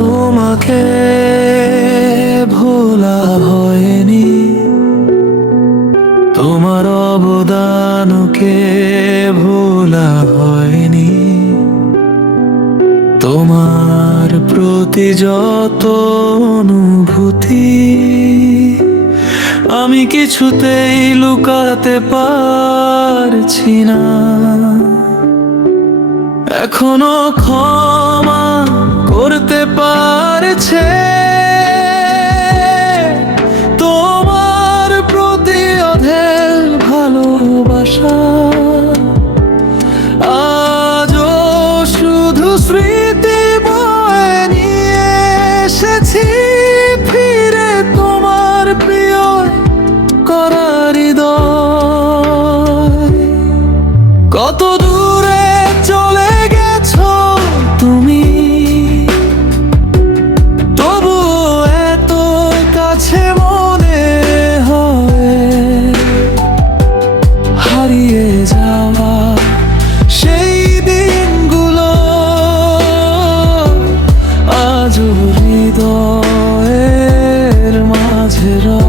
তোমাকে ভোলা হয়নি, তোমার অবদানকে ভোলা হয়নি। তোমার প্রতি যত অনুভূতি আমি কিছুতেই লুকাতে পারছি না। এখনো ক্ষমা করতে পারছে তোমার প্রতি অঢেল ভালোবাসা। আজও শুধু স্মৃতি বয়ে নিয়ে এসেছি ফিরে তোমার প্রিয় করার হৃদয়। কত দূরে চলে গেছো তুমি, তবু এত কাছে মনে হয়। হারিয়ে যাওয়া সেই দিনগুলো আজও হৃদয়ের মাঝে রয়।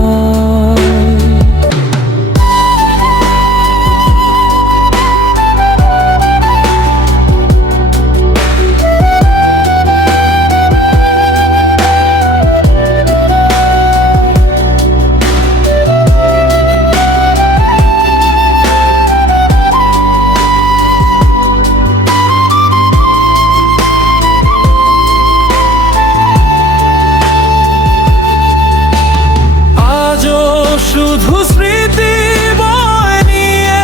শুধু স্মৃতি বয়ে নিয়ে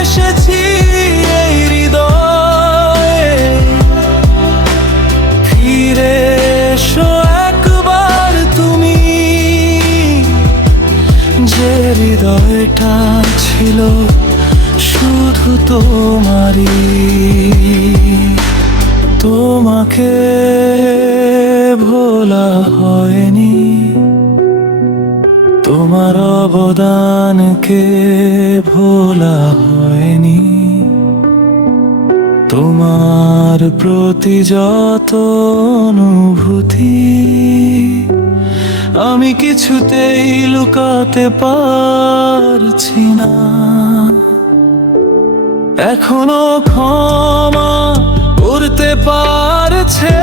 এসেছি এই হৃদয়ে। ফিরে এসো একবার তুমি, যে হৃদয়টা ছিল শুধু তোমারই। তোমাকে ভোলা হয়নি, তোমার অবদানকে ভোলা হয়নি। তোমার প্রতি যত অনুভূতি আমি কিছুতেই লুকাতে পারছি না। এখনো ক্ষমা করতে পারছে